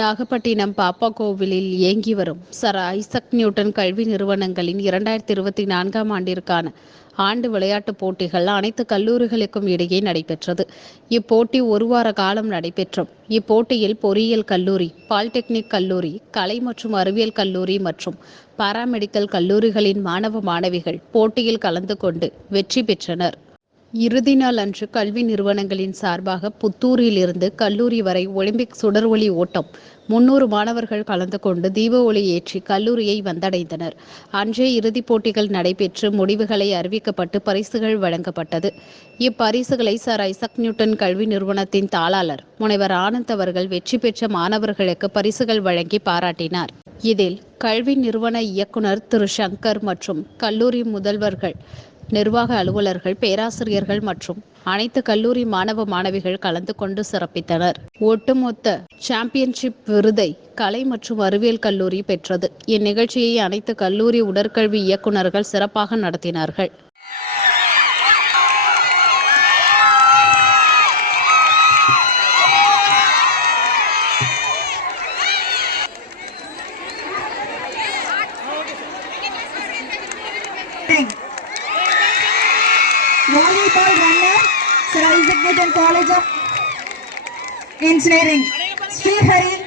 நாகப்பட்டினம் பாப்பா கோவிலில் இயங்கி வரும். சர் ஐசக் நியூட்டன் கல்வி நிறுவனங்களின் இரண்டாயிரத்தி இருபத்தி நான்காம் ஆண்டிற்கான ஆண்டு விளையாட்டுப் போட்டிகள் அனைத்து கல்லூரிகளுக்கும் இடையே நடைபெற்றது. இப்போட்டி ஒரு வார காலம் நடைபெற்றும் இப்போட்டியில் பொறியியல் கல்லூரி பாலிடெக்னிக் கல்லூரி கலை மற்றும் அறிவியல் கல்லூரி மற்றும் பாராமெடிக்கல் கல்லூரிகளின் மாணவ மாணவிகள் போட்டியில் கலந்து கொண்டு வெற்றி பெற்றனர். இறுதி நாள் அன்று கல்வி நிறுவனங்களின் சார்பாக புத்தூரிலிருந்து கல்லூரி வரை ஒலிம்பிக் சுடர் ஒளி ஓட்டம். முன்னூறு மாணவர்கள் கலந்து கொண்டு தீப ஒளி ஏற்றி கல்லூரியை வந்தடைந்தனர். அன்றே இறுதிப் போட்டிகள் நடைபெற்று முடிவுகளை அறிவிக்கப்பட்டு பரிசுகள் வழங்கப்பட்டது. இப்பரிசுகளை சர் ஐசக் நியூட்டன் கல்வி நிறுவனத்தின் தாளாளர் முனைவர் ஆனந்த் அவர்கள் வெற்றி பெற்ற மாணவர்களுக்கு பரிசுகள் வழங்கி பாராட்டினார். இதில் கல்வி நிறுவன இயக்குனர் திரு சங்கர் மற்றும் கல்லூரி முதல்வர்கள் நிர்வாக அலுவலர்கள் பேராசிரியர்கள் மற்றும் அனைத்து கல்லூரி மாணவ மாணவிகள் கலந்து கொண்டு சிறப்பித்தனர். ஒட்டுமொத்த சாம்பியன்ஷிப் விருதை கலை மற்றும் அறிவியல் கல்லூரி பெற்றது. இந்நிகழ்ச்சியை அனைத்து கல்லூரி உடற்கல்வி இயக்குநர்கள் சிறப்பாக நடத்தினார்கள். Ronnie Paul Brenner, Sir Isaac Newton College of Engineering. Steve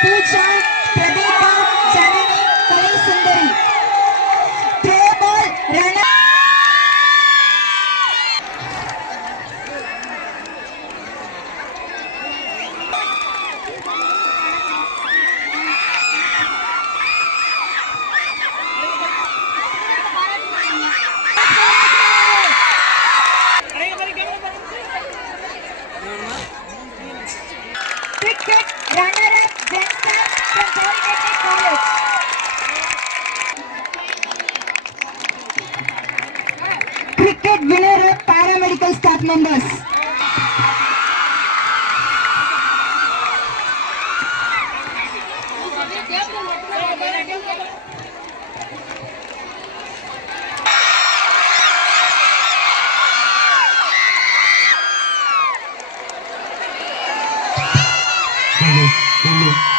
Pooja Pratibha Janani கலை சுந்தரி தேபால் ரண Kick, kick. All staff members. Hello, hello.